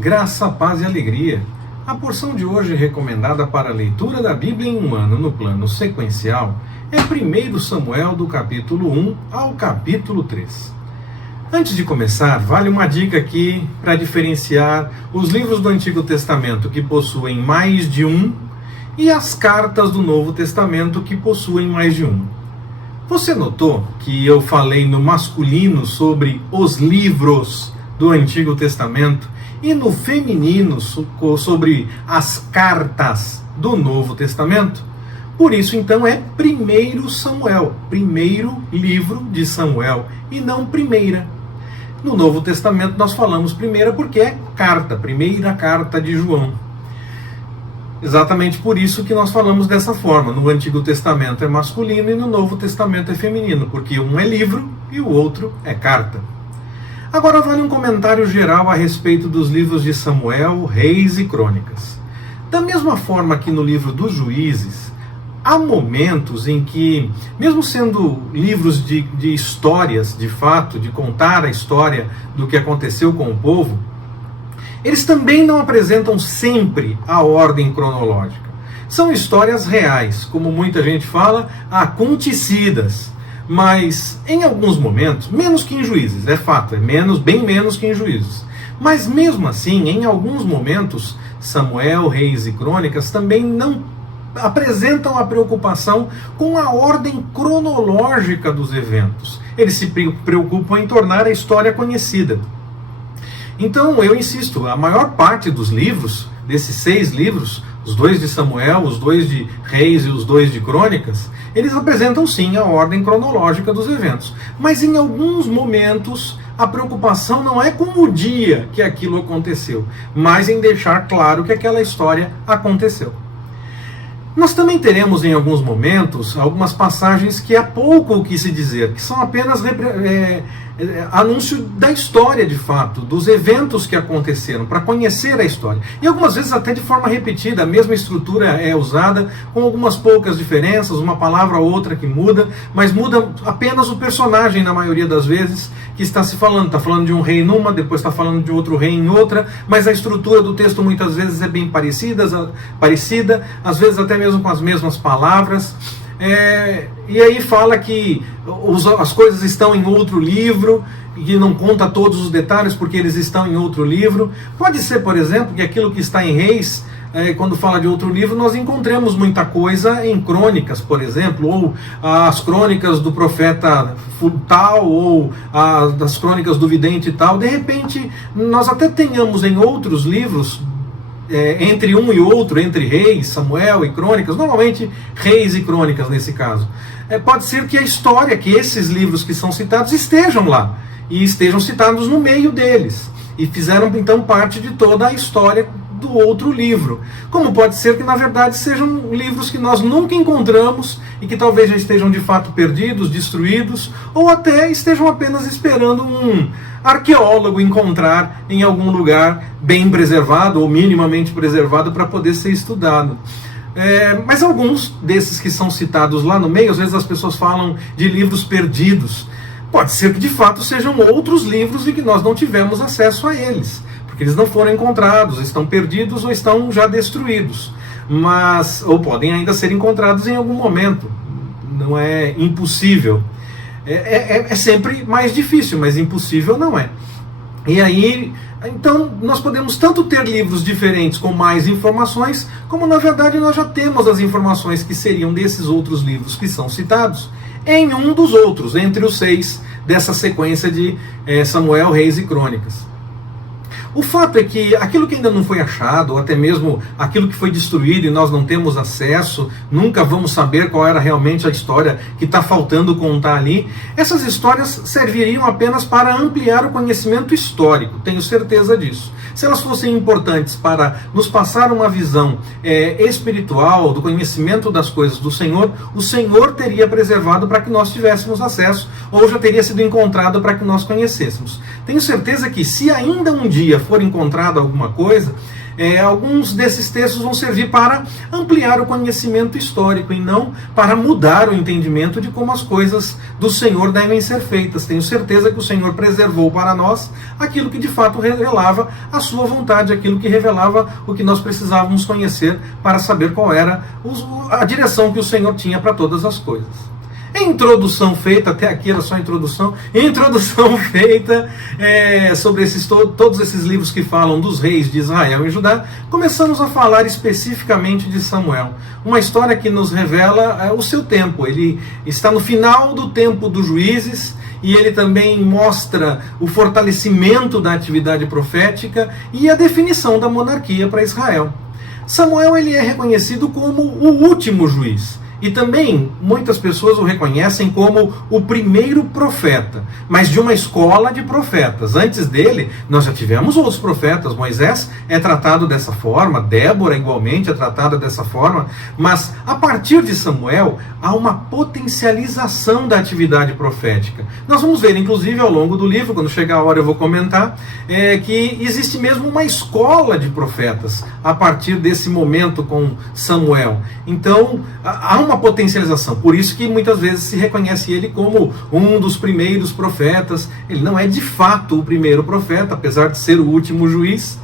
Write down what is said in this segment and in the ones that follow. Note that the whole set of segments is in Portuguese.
Graça, paz e alegria. A porção de hoje recomendada para a leitura da Bíblia em um ano no plano sequencial é 1 Samuel do capítulo 1 ao capítulo 3. Antes de começar, vale uma dica aqui para diferenciar os livros do Antigo Testamento que possuem mais de um e as cartas do Novo Testamento que possuem mais de um. Você notou que eu falei no masculino sobre os livros do Antigo Testamento e no feminino sobre as cartas do Novo Testamento? Por isso, então, é 1 Samuel, primeiro livro de Samuel, e não primeira. No Novo Testamento nós falamos primeira porque é carta, primeira carta de João. Exatamente por isso que nós falamos dessa forma. No Antigo Testamento é masculino e no Novo Testamento é feminino, porque um é livro e o outro é carta. Agora vale um comentário geral a respeito dos livros de Samuel, Reis e Crônicas. Da mesma forma que no livro dos Juízes, há momentos em que, mesmo sendo livros de histórias, de fato, de contar a história do que aconteceu com o povo, eles também não apresentam sempre a ordem cronológica. São histórias reais, como muita gente fala, acontecidas. Mas, em alguns momentos, menos que em Juízes, é fato, bem menos que em Juízes. Mas, mesmo assim, em alguns momentos, Samuel, Reis e Crônicas também não apresentam a preocupação com a ordem cronológica dos eventos. Eles se preocupam em tornar a história conhecida. Então, eu insisto, a maior parte dos livros, desses 6 livros, os 2 de Samuel, os 2 de Reis e os 2 de Crônicas, eles apresentam sim a ordem cronológica dos eventos. Mas em alguns momentos a preocupação não é com o dia que aquilo aconteceu, mas em deixar claro que aquela história aconteceu. Nós também teremos em alguns momentos algumas passagens que há pouco o que se dizer, que são apenas anúncio da história de fato, dos eventos que aconteceram, para conhecer a história. E algumas vezes até de forma repetida, a mesma estrutura é usada, com algumas poucas diferenças, uma palavra ou outra que muda, mas muda apenas o personagem na maioria das vezes que está se falando. Está falando de um rei numa, depois está falando de outro rei em outra, mas a estrutura do texto muitas vezes é bem parecida, às vezes até mesmo com as mesmas palavras. E aí fala que as coisas estão em outro livro, e não conta todos os detalhes porque eles estão em outro livro. Pode ser, por exemplo, que aquilo que está em Reis, quando fala de outro livro, nós encontremos muita coisa em Crônicas, por exemplo, ou as crônicas do profeta tal, ou das crônicas do vidente tal. De repente, nós até tenhamos em outros livros, entre um e outro, entre Reis, Samuel e Crônicas, normalmente Reis e Crônicas nesse caso, pode ser que a história, que esses livros que são citados estejam lá, e estejam citados no meio deles, e fizeram então parte de toda a história do outro livro. Como pode ser que na verdade sejam livros que nós nunca encontramos e que talvez já estejam de fato perdidos, destruídos, ou até estejam apenas esperando um arqueólogo encontrar em algum lugar bem preservado ou minimamente preservado para poder ser estudado. Mas alguns desses que são citados lá no meio, às vezes as pessoas falam de livros perdidos. Pode ser que de fato sejam outros livros e que nós não tivemos acesso a eles, porque eles não foram encontrados, estão perdidos ou estão já destruídos, ou podem ainda ser encontrados em algum momento. Não é impossível. É sempre mais difícil, mas impossível não é. E aí, então, nós podemos tanto ter livros diferentes com mais informações, como na verdade nós já temos as informações que seriam desses outros livros que são citados em um dos outros, entre os 6 dessa sequência de Samuel, Reis e Crônicas. O fato é que aquilo que ainda não foi achado, ou até mesmo aquilo que foi destruído e nós não temos acesso, nunca vamos saber qual era realmente a história que está faltando contar ali, essas histórias serviriam apenas para ampliar o conhecimento histórico, tenho certeza disso. Se elas fossem importantes para nos passar uma visão espiritual, do conhecimento das coisas do Senhor, o Senhor teria preservado para que nós tivéssemos acesso, ou já teria sido encontrado para que nós conhecêssemos. Tenho certeza que se ainda um dia for encontrada alguma coisa, alguns desses textos vão servir para ampliar o conhecimento histórico e não para mudar o entendimento de como as coisas do Senhor devem ser feitas. Tenho certeza que o Senhor preservou para nós aquilo que de fato revelava a sua vontade, aquilo que revelava o que nós precisávamos conhecer para saber qual era a direção que o Senhor tinha para todas as coisas. Introdução feita, até aqui era só introdução feita sobre todos esses livros que falam dos reis de Israel e Judá. Começamos a falar especificamente de Samuel, uma história que nos revela o seu tempo. Ele está no final do tempo dos juízes e ele também mostra o fortalecimento da atividade profética e a definição da monarquia para Israel. Samuel ele é reconhecido como o último juiz. E também muitas pessoas o reconhecem como o primeiro profeta, mas de uma escola de profetas. Antes dele, nós já tivemos outros profetas. Moisés é tratado dessa forma, Débora igualmente é tratada dessa forma, mas a partir de Samuel há uma potencialização da atividade profética. Nós vamos ver, inclusive, ao longo do livro, quando chegar a hora eu vou comentar, que existe mesmo uma escola de profetas a partir desse momento com Samuel. Então, há uma potencialização, por isso que muitas vezes se reconhece ele como um dos primeiros profetas. Ele não é de fato o primeiro profeta, apesar de ser o último juiz,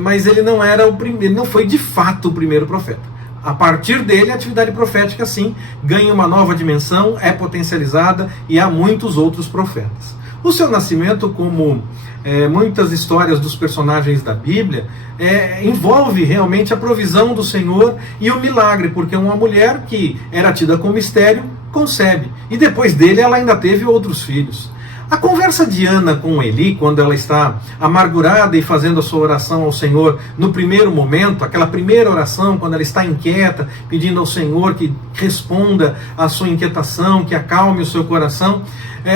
mas ele não era o primeiro, não foi de fato o primeiro profeta. A partir dele, a atividade profética, sim, ganha uma nova dimensão, é potencializada e há muitos outros profetas. O seu nascimento, como muitas histórias dos personagens da Bíblia, envolve realmente a provisão do Senhor e o milagre, porque uma mulher que era tida como estéril concebe, e depois dele ela ainda teve outros filhos. A conversa de Ana com Eli, quando ela está amargurada e fazendo a sua oração ao Senhor no primeiro momento, aquela primeira oração, quando ela está inquieta, pedindo ao Senhor que responda à sua inquietação, que acalme o seu coração,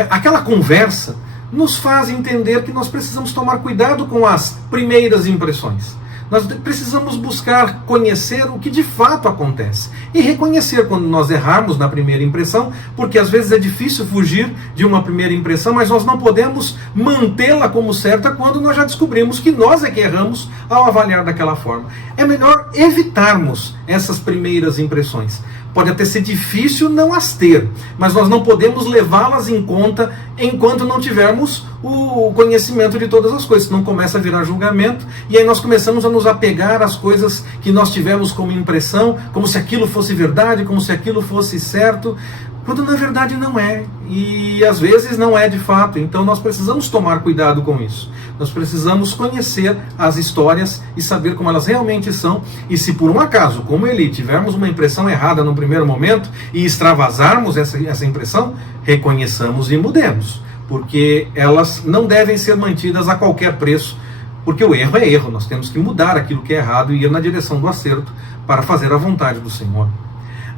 aquela conversa nos faz entender que nós precisamos tomar cuidado com as primeiras impressões. Nós precisamos buscar conhecer o que de fato acontece e reconhecer quando nós errarmos na primeira impressão, porque às vezes é difícil fugir de uma primeira impressão, mas nós não podemos mantê-la como certa quando nós já descobrimos que nós é que erramos ao avaliar daquela forma. É melhor evitarmos essas primeiras impressões. Pode até ser difícil não as ter, mas nós não podemos levá-las em conta enquanto não tivermos o conhecimento de todas as coisas. Senão começa a virar julgamento, e aí nós começamos a nos apegar às coisas que nós tivemos como impressão, como se aquilo fosse verdade, como se aquilo fosse certo, quando na verdade não é, e às vezes não é de fato. Então nós precisamos tomar cuidado com isso. Nós precisamos conhecer as histórias e saber como elas realmente são, e se por um acaso, como Eli, tivermos uma impressão errada no primeiro momento e extravasarmos essa impressão, reconheçamos e mudemos, porque elas não devem ser mantidas a qualquer preço, porque o erro é erro. Nós temos que mudar aquilo que é errado e ir na direção do acerto para fazer a vontade do Senhor.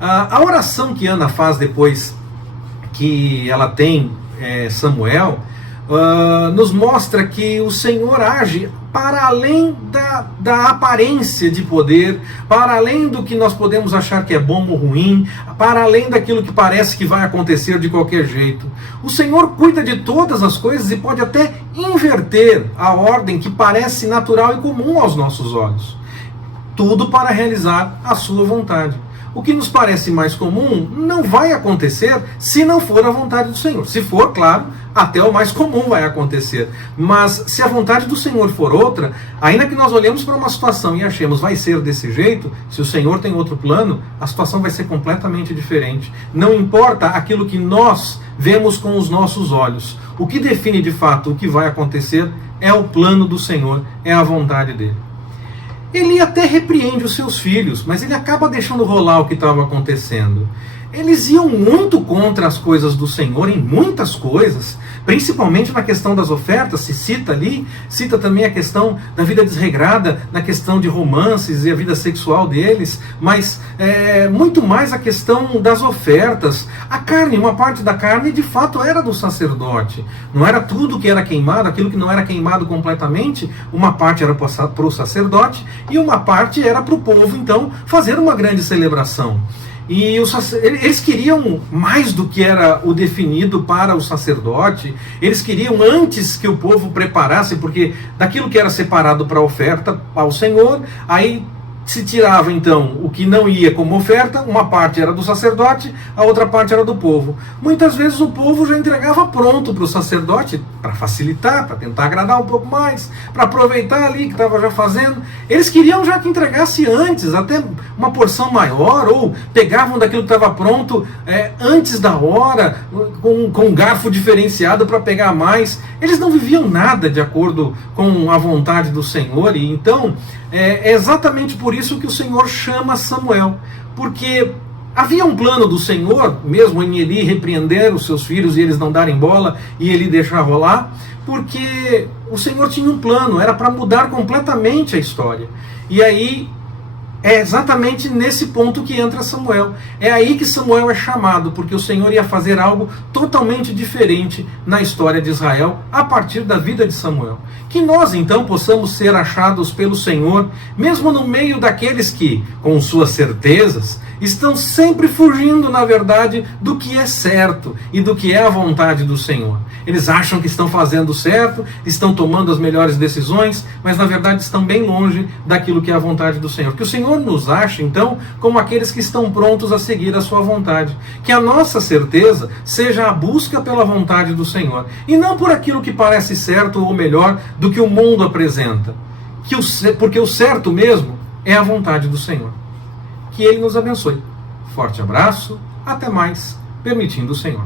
A oração que Ana faz depois que ela tem Samuel, nos mostra que o Senhor age para além da aparência de poder, para além do que nós podemos achar que é bom ou ruim, para além daquilo que parece que vai acontecer de qualquer jeito. O Senhor cuida de todas as coisas e pode até inverter a ordem que parece natural e comum aos nossos olhos. Tudo para realizar a sua vontade. O que nos parece mais comum não vai acontecer se não for a vontade do Senhor. Se for, claro, até o mais comum vai acontecer. Mas se a vontade do Senhor for outra, ainda que nós olhemos para uma situação e achemos vai ser desse jeito, se o Senhor tem outro plano, a situação vai ser completamente diferente. Não importa aquilo que nós vemos com os nossos olhos. O que define de fato o que vai acontecer é o plano do Senhor, é a vontade dele. Ele até repreende os seus filhos, mas ele acaba deixando rolar o que estava acontecendo. Eles iam muito contra as coisas do Senhor em muitas coisas, principalmente na questão das ofertas. Se cita ali, cita também a questão da vida desregrada, na questão de romances e a vida sexual deles, mas muito mais a questão das ofertas. A carne, uma parte da carne de fato era do sacerdote, não era tudo que era queimado, aquilo que não era queimado completamente, uma parte era para o sacerdote e uma parte era para o povo, então, fazer uma grande celebração. E eles queriam mais do que era o definido para o sacerdote. Eles queriam antes que o povo preparasse, porque daquilo que era separado para a oferta ao Senhor, aí se tirava então o que não ia como oferta, uma parte era do sacerdote, a outra parte era do povo. Muitas vezes o povo já entregava pronto para o sacerdote, para facilitar, para tentar agradar um pouco mais, para aproveitar ali que estava já fazendo. Eles queriam já que entregasse antes, até uma porção maior, ou pegavam daquilo que estava pronto antes da hora, com um garfo diferenciado para pegar mais. Eles não viviam nada de acordo com a vontade do Senhor, e então é exatamente por isso que o Senhor chama Samuel, porque havia um plano do Senhor, mesmo em Eli repreender os seus filhos e eles não darem bola e ele deixar rolar, porque o Senhor tinha um plano, era para mudar completamente a história. E aí é exatamente nesse ponto que entra Samuel. É aí que Samuel é chamado, porque o Senhor ia fazer algo totalmente diferente na história de Israel a partir da vida de Samuel. Que nós então possamos ser achados pelo Senhor, mesmo no meio daqueles que, com suas certezas, estão sempre fugindo, na verdade, do que é certo e do que é a vontade do Senhor. Eles acham que estão fazendo certo, estão tomando as melhores decisões, mas na verdade estão bem longe daquilo que é a vontade do Senhor. Que o Senhor nos ache, então, como aqueles que estão prontos a seguir a sua vontade. Que a nossa certeza seja a busca pela vontade do Senhor, e não por aquilo que parece certo ou melhor do que o mundo apresenta. Porque o certo mesmo é a vontade do Senhor. Que Ele nos abençoe. Forte abraço, até mais, permitindo o Senhor.